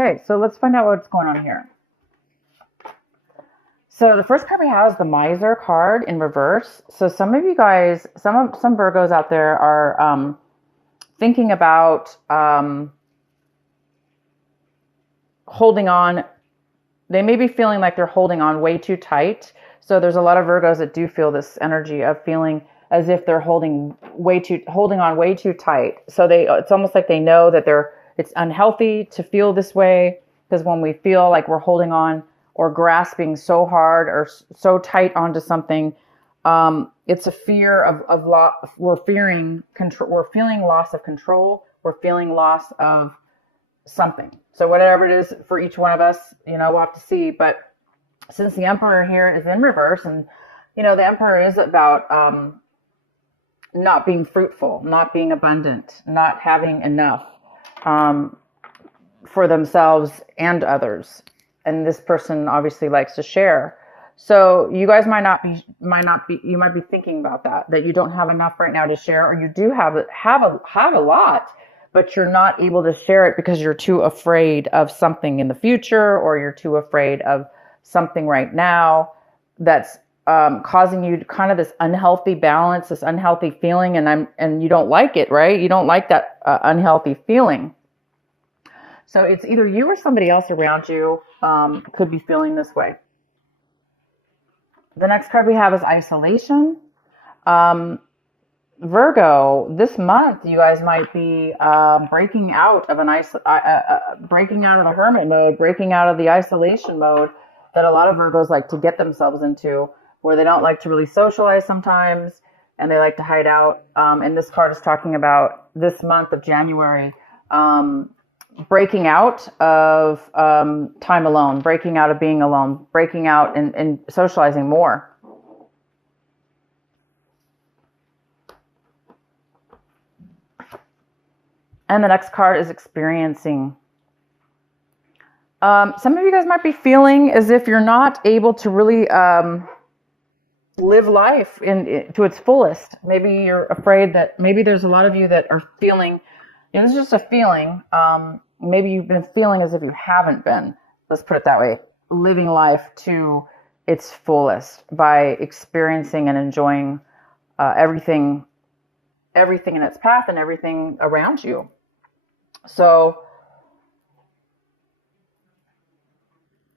Okay, so let's find out what's going on here. So the first card we have is the Miser card in reverse. So some of you guys, some Virgos out there are thinking about holding on. They may be feeling like they're holding on way too tight. So there's a lot of Virgos that do feel this energy of feeling as if they're holding on way too tight. So it's almost like they know that it's unhealthy to feel this way, because when we feel like we're holding on or grasping so hard or so tight onto something, it's a fear of loss. We're fearing control. We're feeling loss of control. We're feeling loss of something. So whatever it is for each one of us, we'll have to see. But since the Emperor here is in reverse, and the Emperor is about not being fruitful, not being abundant, not having enough for themselves and others. And this person obviously likes to share. So you guys might be thinking about that you don't have enough right now to share, or you do have a lot, but you're not able to share it because you're too afraid of something in the future, or you're too afraid of something right now that's causing you kind of this unhealthy balance, this unhealthy feeling, and you don't like it, right? You don't like that unhealthy feeling. So it's either you or somebody else around you could be feeling this way. The next card we have is isolation. Virgo, this month you guys might be breaking out of breaking out of the hermit mode, breaking out of the isolation mode that a lot of Virgos like to get themselves into, where they don't like to really socialize sometimes, and they like to hide out. And this card is talking about this month of January, breaking out of time alone, breaking out of being alone, breaking out and socializing more. And the next card is experiencing. Some of you guys might be feeling as if you're not able to really live life to its fullest. Maybe you're afraid that maybe there's a lot of you that are feeling, this is just a feeling. Maybe you've been feeling as if you haven't been, let's put it that way, living life to its fullest by experiencing and enjoying everything in its path and everything around you. So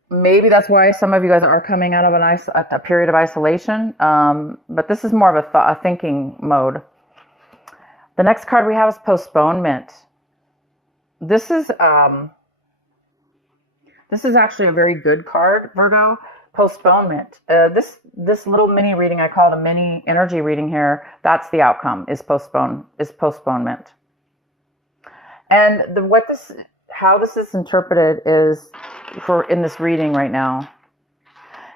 maybe that's why some of you guys are coming out of a period of isolation. But this is more of a thinking mode. The next card we have is postponement. This is actually a very good card, Virgo. Postponement. This little mini reading, I call it a mini energy reading here. That's the outcome, is postponement. And how this is interpreted is, in this reading right now,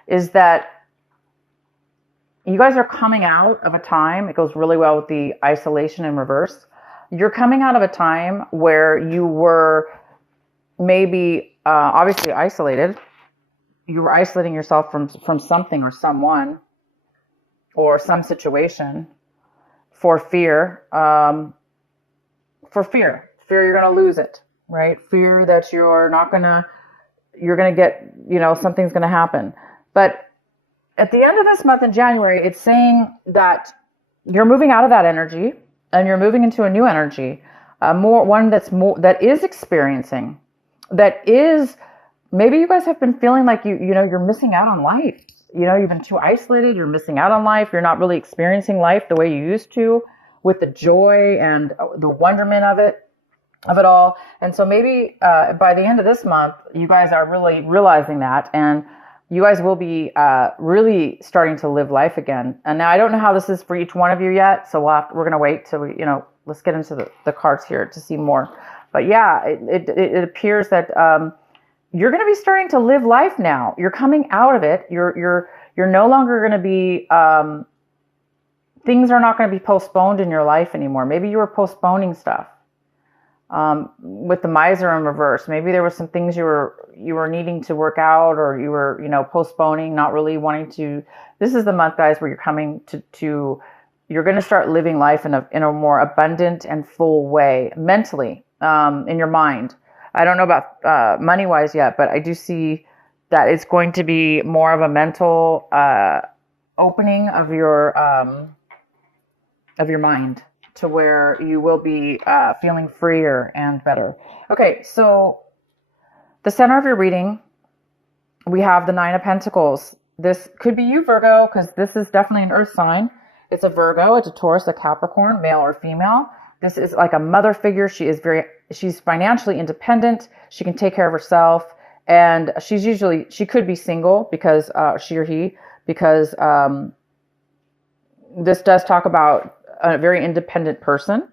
is that you guys are coming out of a time. It goes really well with the isolation in reverse. You're coming out of a time where you were maybe obviously isolated. You were isolating yourself from something or someone or some situation for fear. Fear you're going to lose it, right? Fear that you're going to get, something's going to happen. But at the end of this month in January, it's saying that you're moving out of that energy and you're moving into a new energy, that is experiencing, that is, maybe you guys have been feeling like you're missing out on life. You've been too isolated. You're missing out on life. You're not really experiencing life the way you used to, with the joy and the wonderment of it all. And so maybe by the end of this month, you guys are really realizing that, and you guys will be really starting to live life again. And now I don't know how this is for each one of you yet, so we're going to wait till let's get into the cards here to see more. But yeah, it appears that you're going to be starting to live life now. You're coming out of it. You're no longer going to be things are not going to be postponed in your life anymore. Maybe you were postponing stuff. With the Miser in reverse, maybe there were some things you were needing to work out, or you were postponing, not really wanting to. This is the month, guys, where you're coming to you're going to start living life in a more abundant and full way, mentally, in your mind. I don't know about money-wise yet, but I do see that it's going to be more of a mental opening of your mind to where you will be feeling freer and better. Okay, so the center of your reading, we have the Nine of Pentacles. This could be you, Virgo, because this is definitely an earth sign. It's a Virgo, it's a Taurus, a Capricorn, male or female. This is like a mother figure. She's financially independent. She can take care of herself. And she could be single because she or he, because this does talk about a very independent person.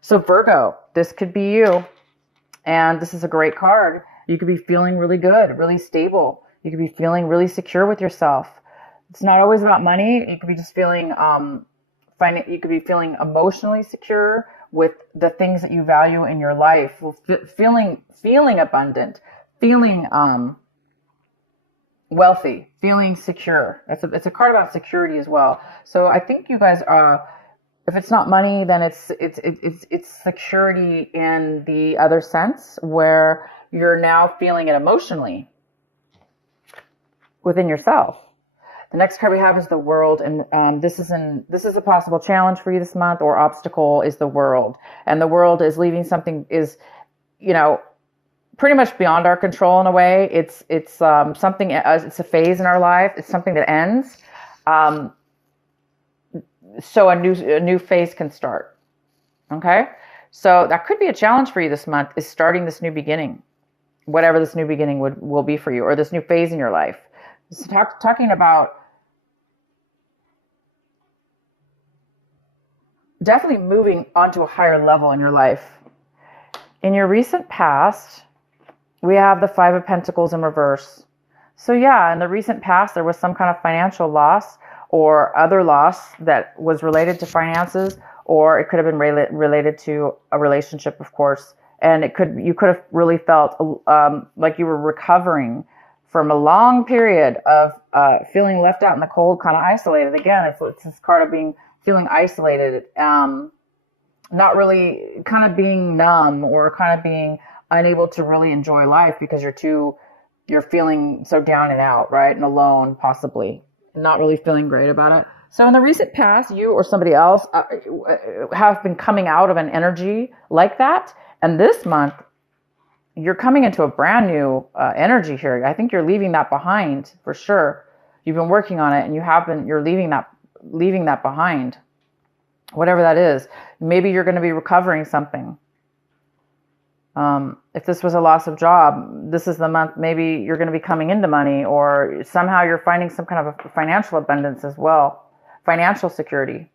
So Virgo, this could be you. And this is a great card. You could be feeling really good, really stable. You could be feeling really secure with yourself. It's not always about money. You could be just feeling, you could be feeling emotionally secure with the things that you value in your life. Feeling abundant, feeling wealthy, feeling secure. It's a card about security as well. So I think you guys are. If it's not money, then it's security in the other sense, where you're now feeling it emotionally within yourself. The next card we have is the World, and this is a possible challenge for you this month, or obstacle is the World, and the World is leaving something pretty much beyond our control in a way. It's something. It's a phase in our life. It's something that ends. So a new phase can start. Okay, so that could be a challenge for you this month, is starting this new beginning, whatever this new beginning will be for you, or this new phase in your life. So talking about definitely moving onto a higher level in your life. In your recent past, we have the Five of Pentacles in reverse. So yeah, in the recent past, there was some kind of financial loss or other loss that was related to finances, or it could have been related to a relationship, of course. And you could have really felt like you were recovering from a long period of feeling left out in the cold, kind of isolated. Again, it's this card of feeling isolated, not really, kind of being numb, or kind of being unable to really enjoy life because you're feeling so down and out, right? And alone, possibly. Not really feeling great about it. So in the recent past, you or somebody else have been coming out of an energy like that. And this month, you're coming into a brand new energy here. I think you're leaving that behind for sure. You've been working on it, and you're leaving that behind. Whatever that is. Maybe you're going to be recovering something. If this was a loss of job, this is the month maybe you're going to be coming into money, or somehow you're finding some kind of a financial abundance as well. Financial security.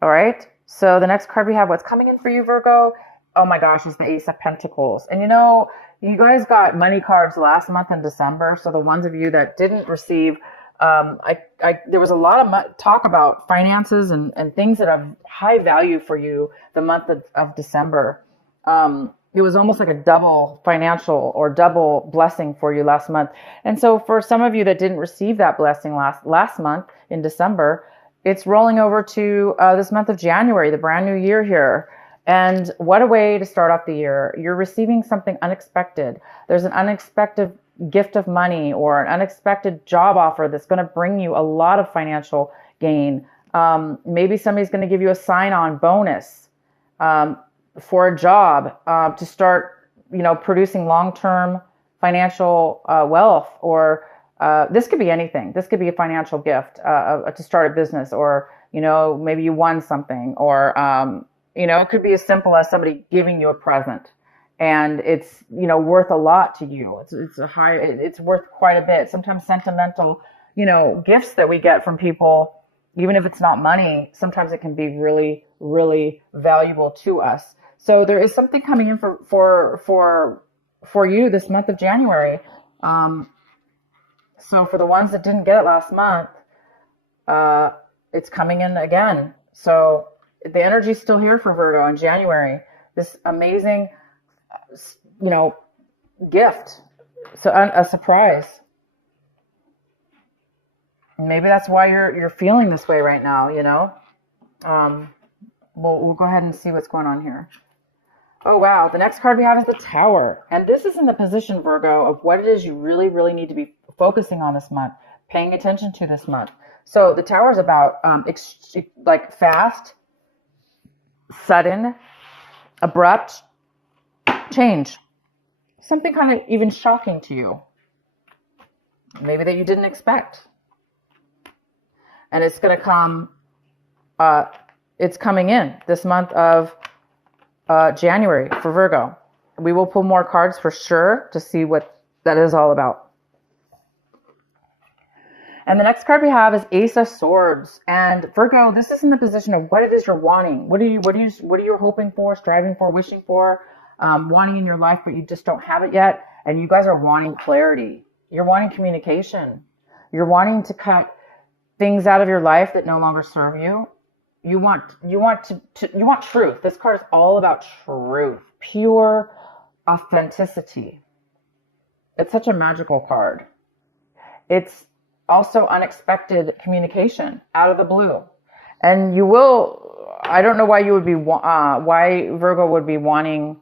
All right. So the next card we have, what's coming in for you, Virgo? Oh my gosh, is the Ace of Pentacles. And you guys got money cards last month in December. So the ones of you that didn't receive, there was a lot of talk about finances and things that have high value for you the month of December. It was almost like a double financial or double blessing for you last month. And so for some of you that didn't receive that blessing last month in December, it's rolling over to this month of January, the brand new year here. And what a way to start off the year. You're receiving something unexpected. There's an unexpected gift of money or an unexpected job offer that's going to bring you a lot of financial gain. Maybe somebody's going to give you a sign-on bonus for a job to start, producing long-term financial wealth. Or this could be anything. This could be a financial gift to start a business, or maybe you won something, or it could be as simple as somebody giving you a present. And it's, worth a lot to you. It's worth quite a bit. Sometimes sentimental, gifts that we get from people, even if it's not money, sometimes it can be really, really valuable to us. So there is something coming in for you this month of January. So for the ones that didn't get it last month, it's coming in again. So the energy is still here for Virgo in January. This amazing gift. So a surprise. Maybe that's why you're feeling this way right now, We'll go ahead and see what's going on here. Oh, wow. The next card we have is the Tower. And this is in the position, Virgo, of what it is you really, really need to be focusing on this month, paying attention to this month. So the Tower is about like fast, sudden, abrupt change. Something kind of even shocking to you. Maybe that you didn't expect. And it's going to come, it's coming in this month of January for Virgo. We will pull more cards for sure to see what that is all about. And the next card we have is Ace of Swords. And Virgo, this is in the position of what it is you're wanting. What are you hoping for, striving for, wishing for, wanting in your life, but you just don't have it yet. And you guys are wanting clarity. You're wanting communication. You're wanting to cut things out of your life that no longer serve you. You want truth. This card is all about truth, pure authenticity. It's such a magical card. It's also unexpected communication out of the blue. And you will, I don't know why you would be, why Virgo would be wanting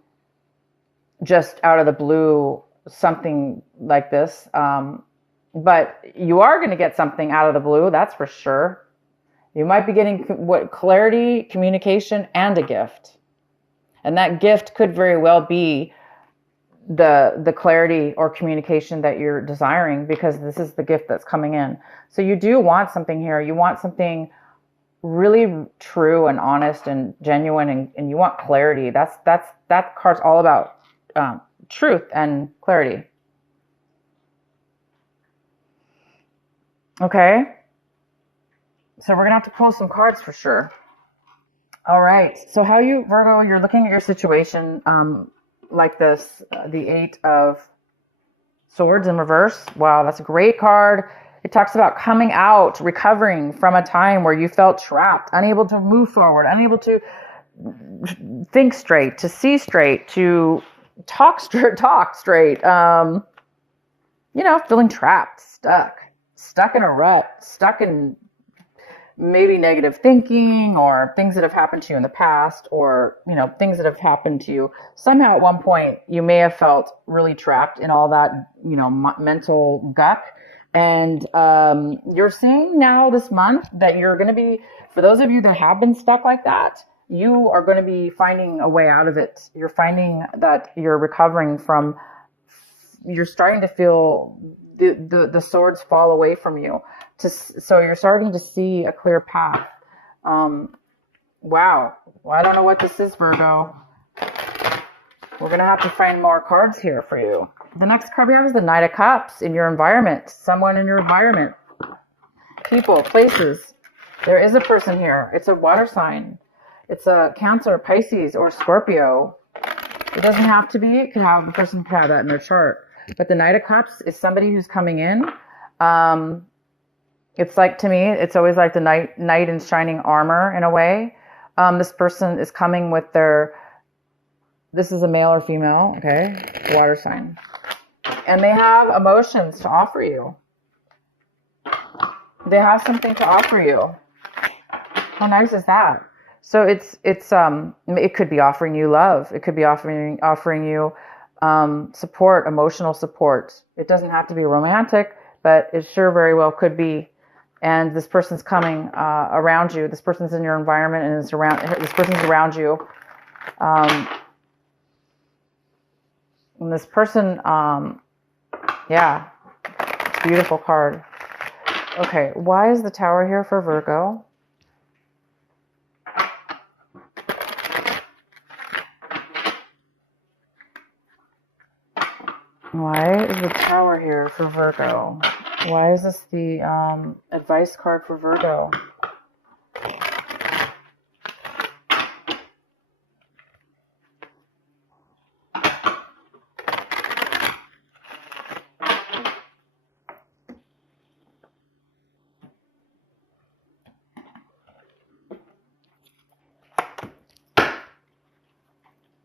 just out of the blue something like this. But you are going to get something out of the blue, that's for sure. You might be getting clarity, communication, and a gift. And that gift could very well be the clarity or communication that you're desiring, because this is the gift that's coming in. So you do want something here. You want something really true and honest and genuine, and you want clarity. That card's all about truth and clarity. Okay. So we're going to have to pull some cards for sure. All right. So how you, Virgo, you're looking at your situation like this, the Eight of Swords in reverse. Wow, that's a great card. It talks about coming out, recovering from a time where you felt trapped, unable to move forward, unable to think straight, to see straight, to talk straight. Feeling trapped, stuck in a rut, stuck in maybe negative thinking, or things that have happened to you in the past, or, things that have happened to you. Somehow at one point, you may have felt really trapped in all that, mental guck. And you're seeing now this month that you're going to be, for those of you that have been stuck like that, you are going to be finding a way out of it. You're finding that you're recovering from, you're starting to feel the swords fall away from you. So you're starting to see a clear path. Wow. Well, I don't know what this is, Virgo. We're going to have to find more cards here for you. The next card we have is the Knight of Cups in your environment. Someone in your environment. People, places. There is a person here. It's a water sign. It's a Cancer, Pisces, or Scorpio. It doesn't have to be. The person could have that in their chart. But the Knight of Cups is somebody who's coming in. It's like, to me, it's always like the knight in shining armor in a way. This person is coming with this is a male or female, okay? Water sign. And they have emotions to offer you. They have something to offer you. How nice is that? So it could be offering you love. It could be offering you support, emotional support. It doesn't have to be romantic, but it sure very well could be. And this person's coming around you. This person's in your environment, and this person's around you. And this person, it's a beautiful card. Okay, why is the Tower here for Virgo? Why is the Tower here for Virgo? Why is this the advice card for Virgo?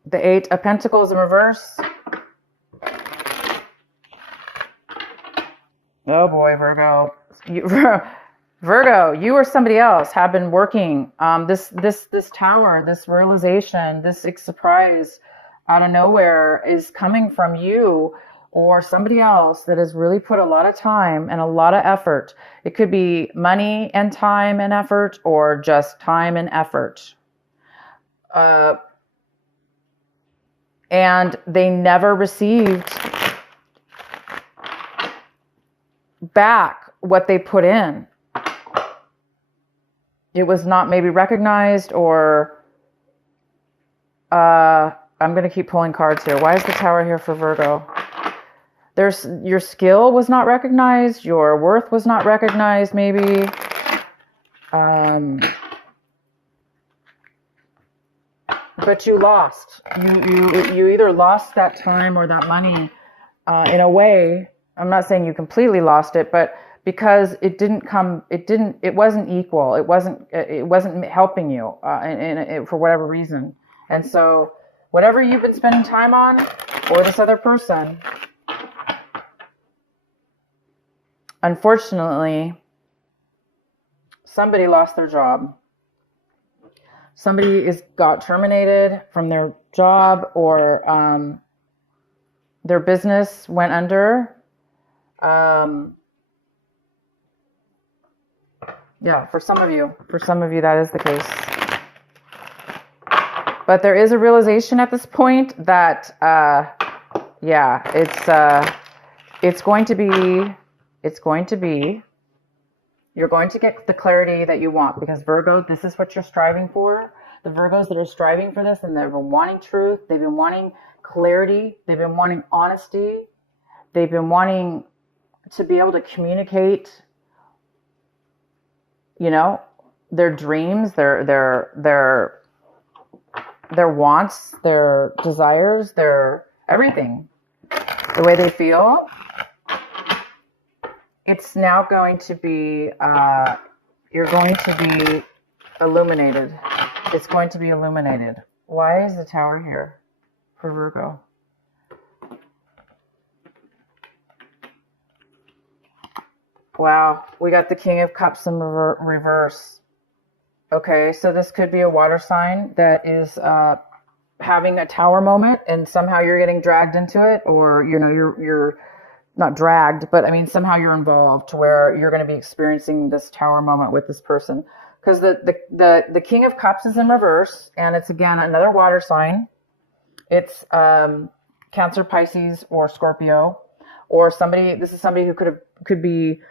The Eight of Pentacles in reverse. Oh boy, Virgo. Virgo, you or somebody else have been working this Tower, this realization, this surprise out of nowhere is coming from you or somebody else that has really put a lot of time and a lot of effort. It could be money and time and effort, or just time and effort. And they never received back what they put in. It was not maybe recognized, or I'm going to keep pulling cards here. Why is the Tower here for Virgo? Your skill was not recognized. Your worth was not recognized, maybe. But you lost. You either lost that time or that money in a way. I'm not saying you completely lost it, but because it wasn't equal. It wasn't helping you for whatever reason. And so whatever you've been spending time on, or this other person, unfortunately, somebody lost their job. Somebody got terminated from their job, or their business went under. Yeah, for some of you that is the case. But there is a realization at this point that, it's going to be, you're going to get the clarity that you want, because Virgo, this is what you're striving for. The Virgos that are striving for this, and they've been wanting truth, they've been wanting clarity, they've been wanting honesty, they've been wanting to be able to communicate, their dreams, their wants, their desires, their everything, the way they feel. It's now going to be, you're going to be illuminated. It's going to be illuminated. Why is the Tower here for Virgo? Wow, we got the King of Cups in reverse. Okay, so this could be a water sign that is having a tower moment, and somehow you're getting dragged into it, or you're not dragged, but I mean somehow you're involved to where you're going to be experiencing this tower moment with this person. Because the King of Cups is in reverse, and it's again another water sign. It's Cancer, Pisces, or Scorpio, or somebody. This is somebody who could be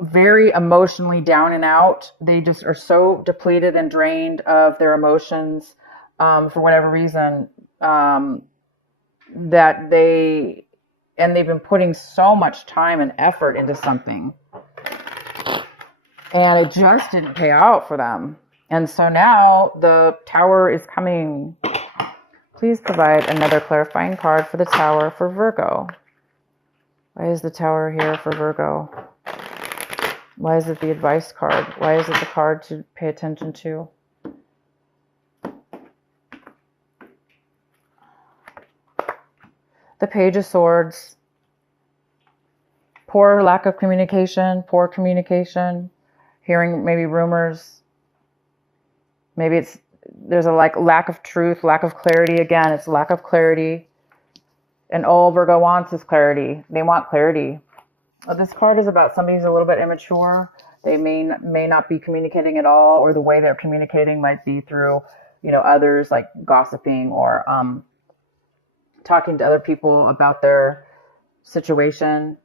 very emotionally down and out. They just are so depleted and drained of their emotions for whatever reason, that they've been putting so much time and effort into something, and it just didn't pay out for them. And so now the Tower is coming. Please provide another clarifying card for the Tower for Virgo. Why is the Tower here for Virgo? Why is it the advice card? Why is it the card to pay attention to? The Page of Swords. Poor lack of communication, hearing maybe rumors. Maybe there's a lack of truth, lack of clarity. Again, it's lack of clarity. And all Virgo wants is clarity. They want clarity. This card is about somebody who's a little bit immature. They may not be communicating at all, or the way they're communicating might be through, others, like gossiping, or talking to other people about their situation,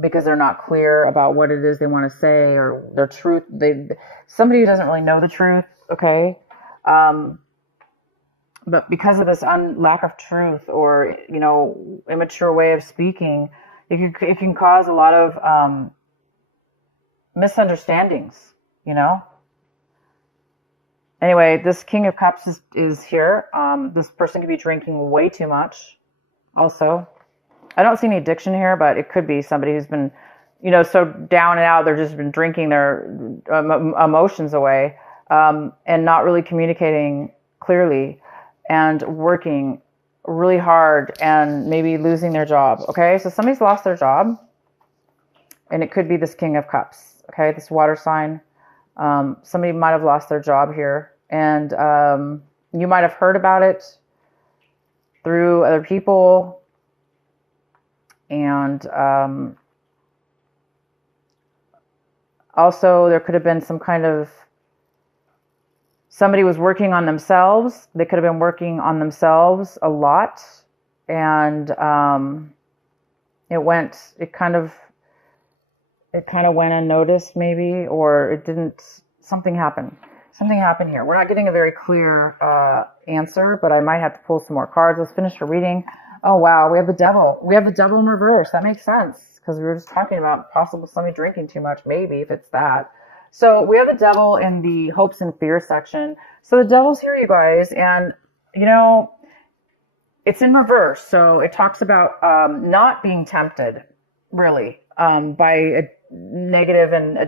because they're not clear about what it is they want to say, or their truth. Somebody who doesn't really know the truth, okay? But because of this lack of truth, or, immature way of speaking, it can cause a lot of misunderstandings, Anyway, this King of Cups is here. This person could be drinking way too much also. I don't see any addiction here, but it could be somebody who's been, so down and out, they've just been drinking their emotions away, and not really communicating clearly, and working really hard, and maybe losing their job. Okay, so somebody's lost their job, and it could be this King of Cups. Okay, this water sign. Somebody might have lost their job here, and you might have heard about it. through other people. And also there could have been some kind of, somebody was working on themselves. They could have been working on themselves a lot. And it kind of went unnoticed maybe, or it didn't, something happened here. We're not getting a very clear answer, but I might have to pull some more cards. Let's finish the reading. Oh wow, we have the devil. We have the devil in reverse. That makes sense, because we were just talking about possible somebody drinking too much, maybe, if it's that. So we have the devil in the hopes and fears section. So the devil's here, you guys, and you know, it's in reverse. So it talks about not being tempted, really, by a negative and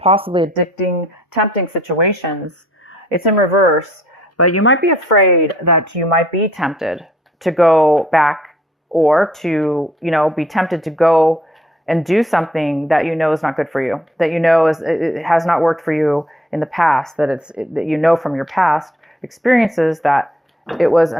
possibly addicting, tempting situations. It's in reverse, but you might be afraid that you might be tempted to go back, or to, you know, be tempted to go and do something that you know is not good for you, that you know it has not worked for you in the past, that you know from your past experiences that it was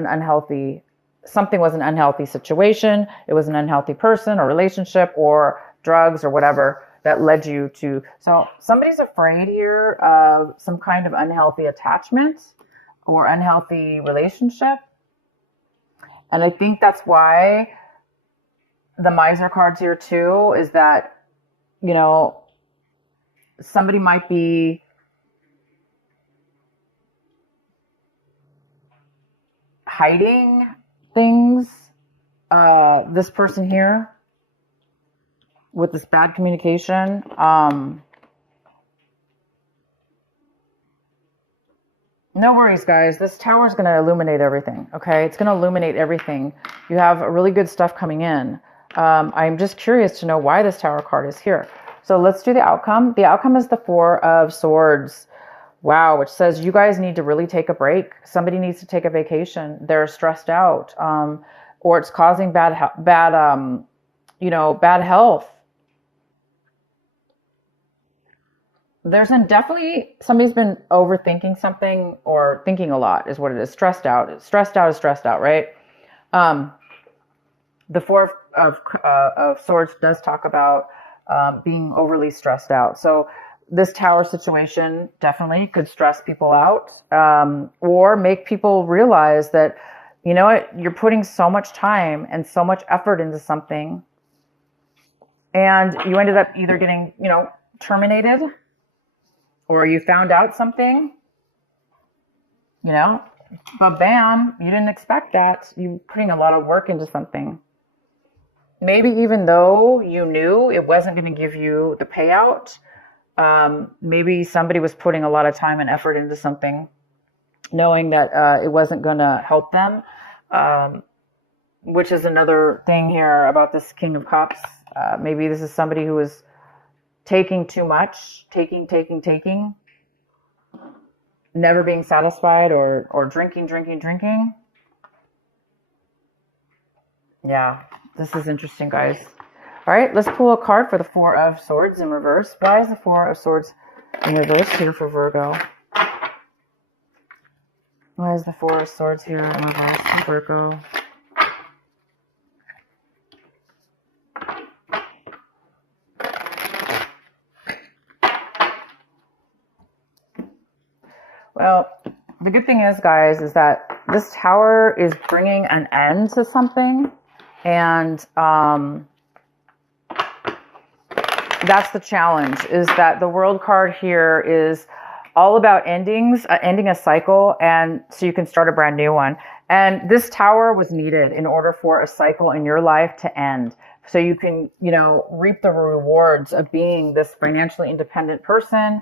something was an unhealthy situation, it was an unhealthy person or relationship or drugs or whatever that led you to. So somebody's afraid here of some kind of unhealthy attachment or unhealthy relationship. And I think that's why the miser card's here too, is that, you know, somebody might be hiding things. This person here with this bad communication. No worries, guys. This tower is going to illuminate everything. Okay, it's going to illuminate everything. You have really good stuff coming in. I'm just curious to know why this tower card is here. So let's do the outcome. The outcome is the Four of Swords. Wow, which says you guys need to really take a break. Somebody needs to take a vacation. They're stressed out, or it's causing bad health. There's definitely somebody's been overthinking something, or thinking a lot is what it is. Stressed out. Stressed out is stressed out, right? The Four of Swords does talk about being overly stressed out. So this tower situation definitely could stress people out, or make people realize that, you know what, you're putting so much time and so much effort into something, and you ended up either getting, you know, terminated, or you found out something, you know, but bam, you didn't expect that. You're putting a lot of work into something. Maybe even though you knew it wasn't going to give you the payout, maybe somebody was putting a lot of time and effort into something, knowing that it wasn't going to help them, which is another thing here about this King of Cups. Maybe this is somebody who was taking too much, taking, never being satisfied, or drinking. Yeah, this is interesting, guys. All right, let's pull a card for the Four of Swords in reverse. Why is the Four of Swords in reverse here for Virgo? Why is the Four of Swords here in reverse for Virgo? Well, the good thing is, guys, is that this tower is bringing an end to something, and that's the challenge, is that the World card here is all about endings, ending a cycle, and so you can start a brand new one. And this tower was needed in order for a cycle in your life to end, so you can, you know, reap the rewards of being this financially independent person,